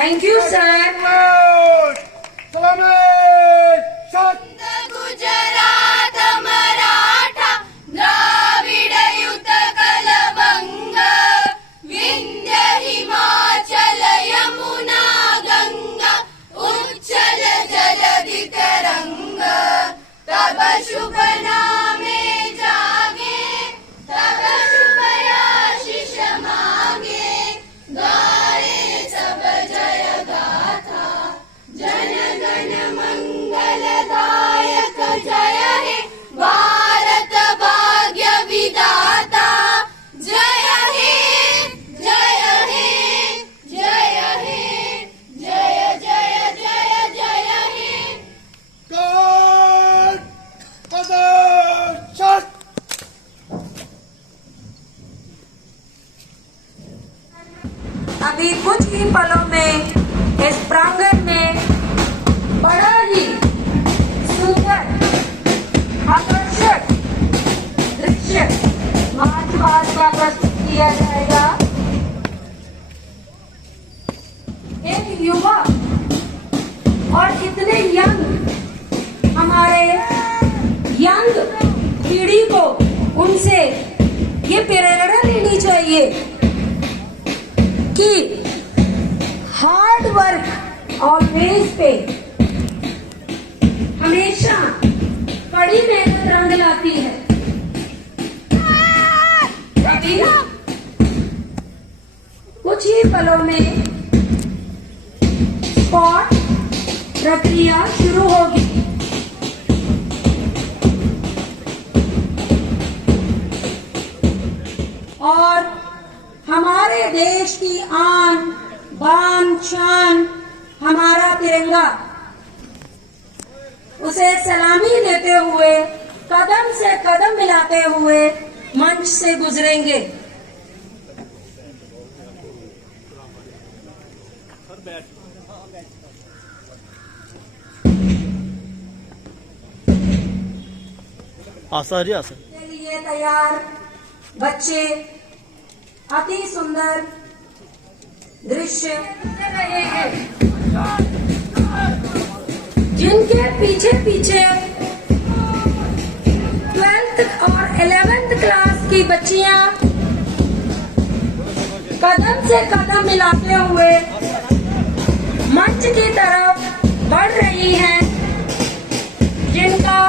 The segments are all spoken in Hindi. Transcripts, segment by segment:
Thank you sir. Gujarat Maratha Dravida Utkala Vanga Vindhya Himachal Yamuna Ganga उच्चल जलधि तरंग तब शुभ नामे जागे तब शुभ आशीष मांगे गाए सब जय गाथा जन गण मंगलदायक जय हे भारत भाग्य विधाता जय हे जय हे जय हे जय जय जय जय हे। अभी कुछ ही पलों में इस प्रांगण में बड़ा ही सुंदर आकर्षक दृश्य मार्च पास्ट का प्रस्तुत किया जाएगा। एक युवा और इतने यंग हमारे यंग पीढ़ी को उनसे ये प्रेरणा लेनी चाहिए कि हार्ड वर्क ऑलवेज पे, हमेशा कड़ी मेहनत रंग लाती है। अभी कुछ ही पलों में स्पॉट प्रक्रिया शुरू होगी। और हमारे देश की आन बान शान हमारा तिरंगा, उसे सलामी देते हुए कदम से कदम मिलाते हुए मंच से गुजरेंगे। आशा जी आशा के लिए तैयार बच्चे अति सुंदर दृश्य कर रहे हैं, जिनके पीछे पीछे 12th और 11th क्लास की बच्चियां कदम से कदम मिलाते हुए मंच की तरफ बढ़ रही हैं, जिनका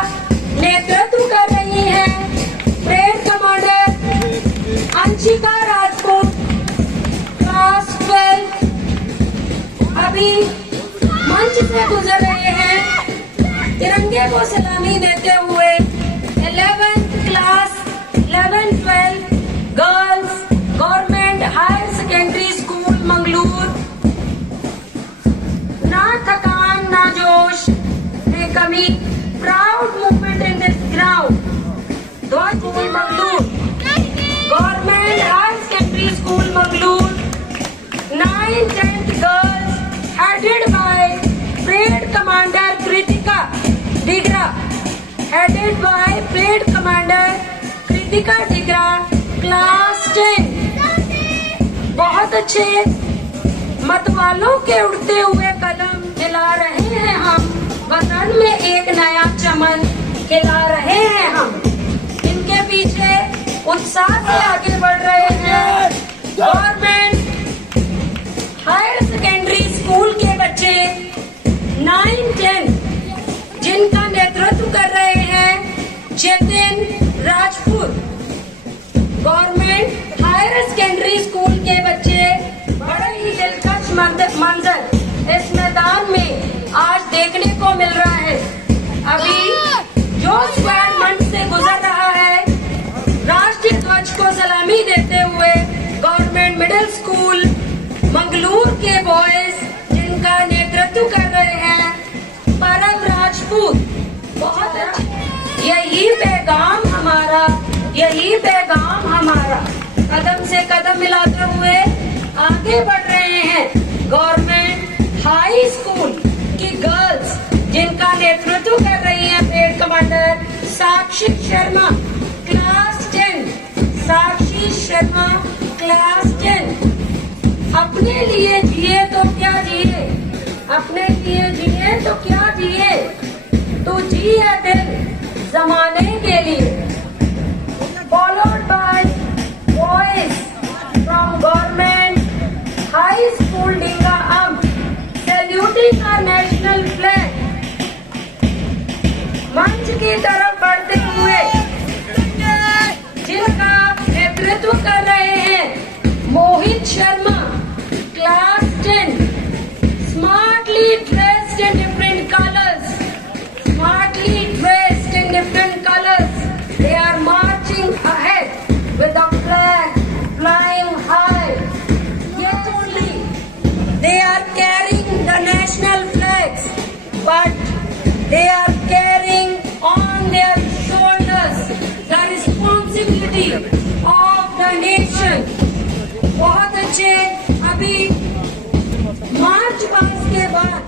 नेतृत्व कर रही हैं parade commander Anshika Rajput class 12 अभी मंच से गुजर रहे हैं। तिरंगे को सलामी देते हुए 11th class 11-12 girls government higher secondary school Mangalore. ना थकान ना जोश ने कमी, proud movement in this ground. ध्वज Mangalore government higher secondary school Mangalore 9th-10th girls headed by Parade Commander Kritika Digra, headed by Parade Commander Kritika Digra, Class 10। बहुत अच्छे मतवालों के उड़ते हुए कदम हिला रहे हैं हम, वतन में एक नया चमन खिला रहे हैं हम। इनके पीछे उत्साह से आगे बढ़ रहे हैं गवर्नमेंट हायर सेकेंडरी स्कूल के बच्चे 9-10, जिनका नेतृत्व कर रहे हैं Jatin Rajput. Government higher secondary school के बच्चे, बड़े ही दिलकश मंजर इस मैदान में आज देखने को मिल रहा है। अभी जो स्क्वाड मंच से गुजर रहा है, राष्ट्रीय ध्वज को सलामी देते हुए गवर्नमेंट मिडिल स्कूल मंगलूर के बॉयज, जिनका नेतृत्व कर रहे हैं परम राजपूत। बहुत यही पैगाम हमारा, यही पैगाम हमारा। कदम से कदम मिलाते हुए आगे बढ़ रहे हैं गवर्नमेंट हाई स्कूल की गर्ल्स, जिनका नेतृत्व कर रही हैं परेड कमांडर साक्षी शर्मा क्लास 10। साक्षी शर्मा क्लास 10 अपने लिए जिए तो क्या जिए, अपने लिए जिए तो क्या जिए, तू जिए दिल जमाने के लिए। Followed by boys from Government High School Dinga Amp saluting our national flag। मंच की तरफ बढ़ते हुए जिनका नेतृत्व कर रहे हैं Mohit Sharma, class 10, smartly dressed in different colors, smartly dressed in different colors, they are marching ahead with a flag flying high. Yes, only they are carrying the national flags, but they are carrying on their shoulders the responsibility of the nation. बहुत अच्छे। अभी मार्च पास के बाद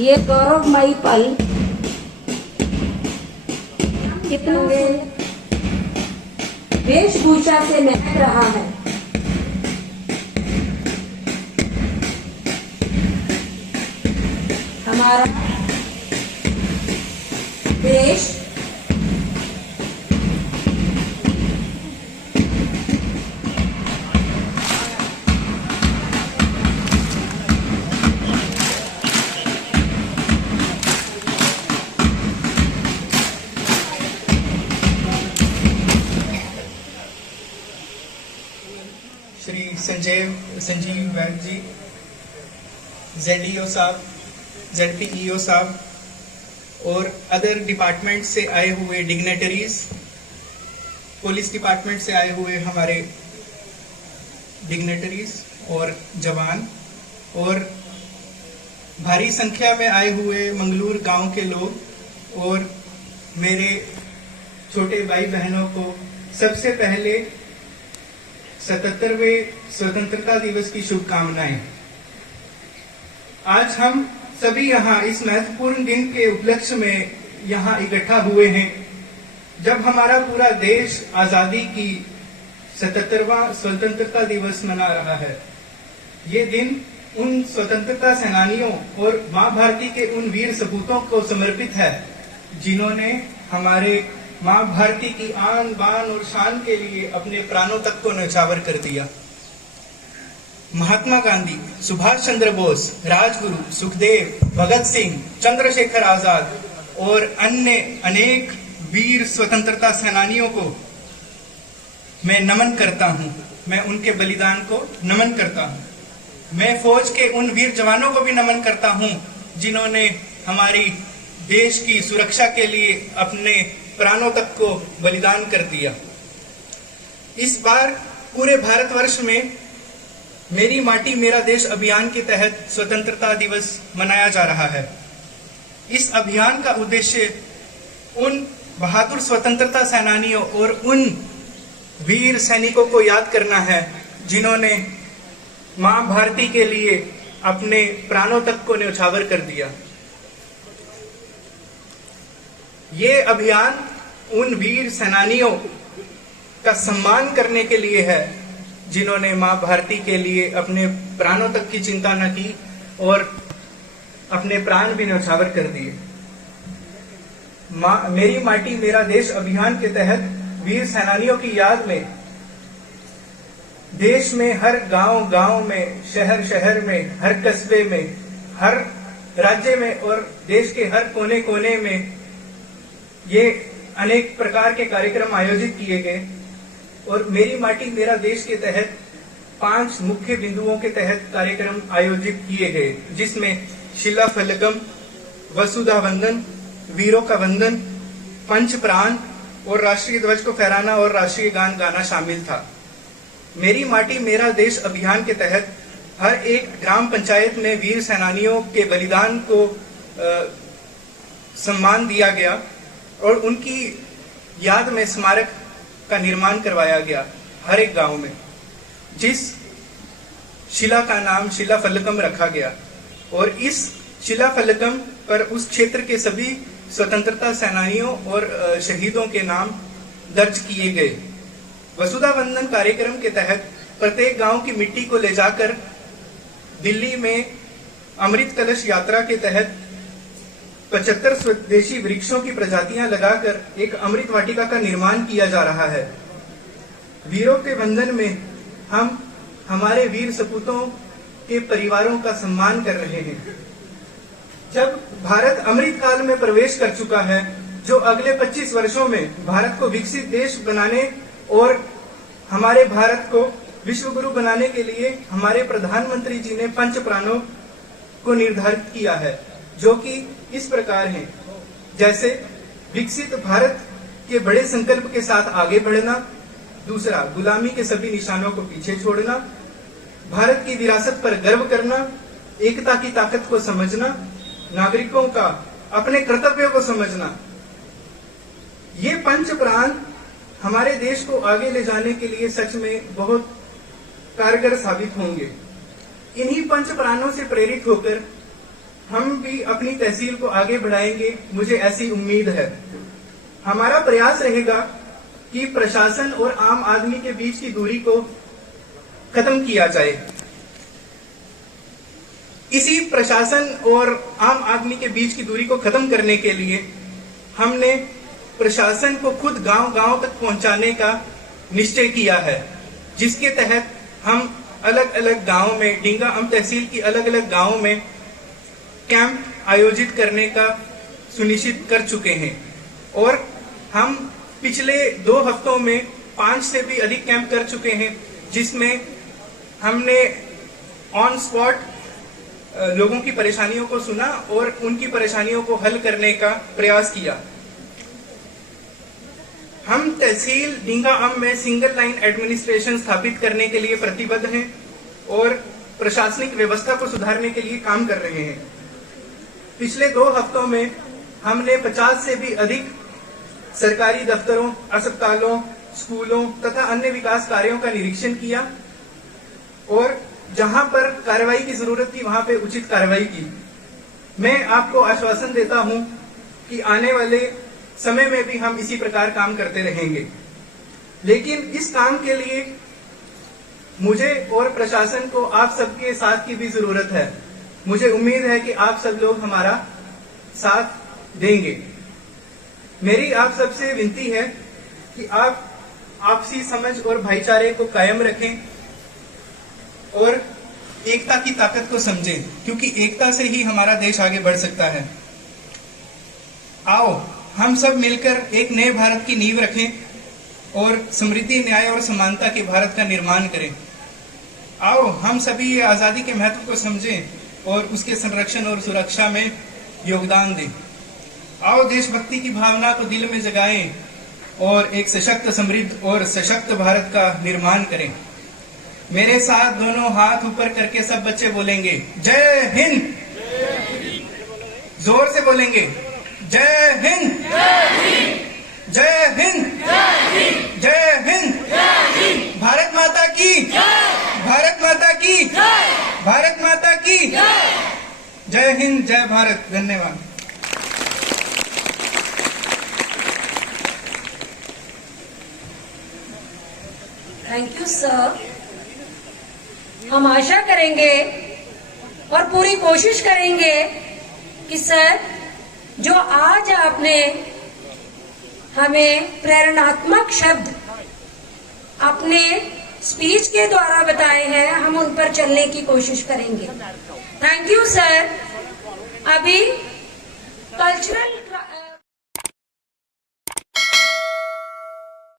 ये गौरवमयी पल कितनों वेशभूषा से महक रहा है। हमारा देश श्री संजीव वैद जी, ZEO साहब, ZPEO साहब और अदर डिपार्टमेंट से आए हुए डिग्नेटरीज, पुलिस डिपार्टमेंट से आए हुए हमारे डिग्नेटरीज और जवान और भारी संख्या में आए हुए मंगलूर गांव के लोग और मेरे छोटे भाई बहनों को सबसे पहले 77वें स्वतंत्रता दिवस की शुभकामनाएं। आज हम सभी यहाँ इस महत्वपूर्ण दिन के उपलक्ष्य में यहाँ इकट्ठा हुए हैं, जब हमारा पूरा देश आजादी की 77वां स्वतंत्रता दिवस मना रहा है। ये दिन उन स्वतंत्रता सेनानियों और माँ भारती के उन वीर सपूतों को समर्पित है जिन्होंने हमारे माँ भारती की आन बान और शान के लिए अपने प्राणों तक को न्यौछावर कर दिया। महात्मा गांधी, सुभाष चंद्र बोस, राजगुरु, सुखदेव, भगत सिंह, चंद्रशेखर आजाद और अन्य अनेक वीर स्वतंत्रता सेनानियों को मैं नमन करता हूं। मैं उनके बलिदान को नमन करता हूं। मैं फौज के उन वीर जवानों को भी नमन करता हूं जिन्होंने हमारी देश की सुरक्षा के लिए अपने प्राणों तक को बलिदान कर दिया। इस बार पूरे भारतवर्ष में मेरी माटी मेरा देश अभियान के तहत स्वतंत्रता दिवस मनाया जा रहा है। इस अभियान का उद्देश्य उन बहादुर स्वतंत्रता सेनानियों और उन वीर सैनिकों को याद करना है जिन्होंने मां भारती के लिए अपने प्राणों तक को न्यौछावर कर दिया। ये अभियान उन वीर सेनानियों का सम्मान करने के लिए है जिन्होंने मां भारती के लिए अपने प्राणों तक की चिंता न की और अपने प्राण भी न्यौछावर कर दिए। मेरी माटी मेरा देश अभियान के तहत वीर सेनानियों की याद में देश में हर गांव में, शहर शहर में, हर कस्बे में, हर राज्य में और देश के हर कोने कोने में ये अनेक प्रकार के कार्यक्रम आयोजित किए गए। और मेरी माटी मेरा देश के तहत 5 मुख्य बिंदुओं के तहत कार्यक्रम आयोजित किए गए, जिसमें शिला फलकम, वसुधा वंदन, वीरों का वंदन, पंच प्राण और राष्ट्रीय ध्वज को फहराना और राष्ट्रीय गान गाना शामिल था। मेरी माटी मेरा देश अभियान के तहत हर एक ग्राम पंचायत में वीर सेनानियों के बलिदान को सम्मान दिया गया और उनकी याद में स्मारक का निर्माण करवाया गया हर एक गांव में, जिस शिला का नाम शिला फलकम रखा गया। और इस शिला फलकम पर उस क्षेत्र के सभी स्वतंत्रता सेनानियों और शहीदों के नाम दर्ज किए गए। वसुधा वंदन कार्यक्रम के तहत प्रत्येक गांव की मिट्टी को ले जाकर दिल्ली में अमृत कलश यात्रा के तहत 75 स्वदेशी वृक्षों की प्रजातियां लगाकर एक अमृत वाटिका का निर्माण किया जा रहा है। वीरों के वंदन में हम हमारे वीर सपूतों के परिवारों का सम्मान कर रहे हैं। जब भारत अमृत काल में प्रवेश कर चुका है, जो अगले 25 वर्षों में भारत को विकसित देश बनाने और हमारे भारत को विश्व गुरु बनाने के लिए हमारे प्रधानमंत्री जी ने पंच प्राणों को निर्धारित किया है, जो कि इस प्रकार हैं। जैसे विकसित भारत के बड़े संकल्प के साथ आगे बढ़ना, दूसरा गुलामी के सभी निशानों को पीछे छोड़ना, भारत की विरासत पर गर्व करना, एकता की ताकत को समझना, नागरिकों का अपने कर्तव्यों को समझना। ये पंच प्राण हमारे देश को आगे ले जाने के लिए सच में बहुत कारगर साबित होंगे। इन्हीं पंच प्राणों से प्रेरित होकर हम भी अपनी तहसील को आगे बढ़ाएंगे, मुझे ऐसी उम्मीद है। हमारा प्रयास रहेगा कि प्रशासन और आम आदमी के बीच की दूरी को खत्म किया जाए। इसी प्रशासन और आम आदमी के बीच की दूरी को खत्म करने के लिए हमने प्रशासन को खुद गांव-गांव तक पहुंचाने का निश्चय किया है, जिसके तहत हम अलग अलग गांव में, डिंगाअम तहसील की अलग अलग गांवों में कैंप आयोजित करने का सुनिश्चित कर चुके हैं। और हम पिछले 2 हफ्तों में 5 से भी अधिक कैंप कर चुके हैं, जिसमें हमने ऑन स्पॉट लोगों की परेशानियों को सुना और उनकी परेशानियों को हल करने का प्रयास किया। हम तहसील डिंगाअम में सिंगल लाइन एडमिनिस्ट्रेशन स्थापित करने के लिए प्रतिबद्ध हैं और प्रशासनिक व्यवस्था को सुधारने के लिए काम कर रहे हैं। पिछले 2 हफ्तों में हमने 50 से भी अधिक सरकारी दफ्तरों, अस्पतालों, स्कूलों तथा अन्य विकास कार्यों का निरीक्षण किया और जहां पर कार्रवाई की जरूरत थी वहां पे उचित कार्रवाई की। मैं आपको आश्वासन देता हूं कि आने वाले समय में भी हम इसी प्रकार काम करते रहेंगे। लेकिन इस काम के लिए मुझे और प्रशासन को आप सबके साथ की भी जरूरत है। मुझे उम्मीद है कि आप सब लोग हमारा साथ देंगे। मेरी आप सबसे विनती है कि आप आपसी समझ और भाईचारे को कायम रखें और एकता की ताकत को समझें, क्योंकि एकता से ही हमारा देश आगे बढ़ सकता है। आओ हम सब मिलकर एक नए भारत की नींव रखें और समृद्धि, न्याय और समानता के भारत का निर्माण करें। आओ हम सभी ये आजादी के महत्व को समझें और उसके संरक्षण और सुरक्षा में योगदान दें। आओ देशभक्ति की भावना को दिल में जगाएं और एक सशक्त, समृद्ध और सशक्त भारत का निर्माण करें। मेरे साथ दोनों हाथ ऊपर करके सब बच्चे बोलेंगे जय हिंद। जोर से बोलेंगे जय हिंद, जय हिंद, जय हिंद। भारत माता की, भारत माता की, भारत माता की जय हिंद, जय भारत। धन्यवाद। Thank you sir. हम आशा करेंगे और पूरी कोशिश करेंगे कि सर जो आज आपने हमें प्रेरणात्मक शब्द अपने स्पीच के द्वारा बताए हैं, हम उन पर चलने की कोशिश करेंगे। Thank you sir. अभी कल्चरल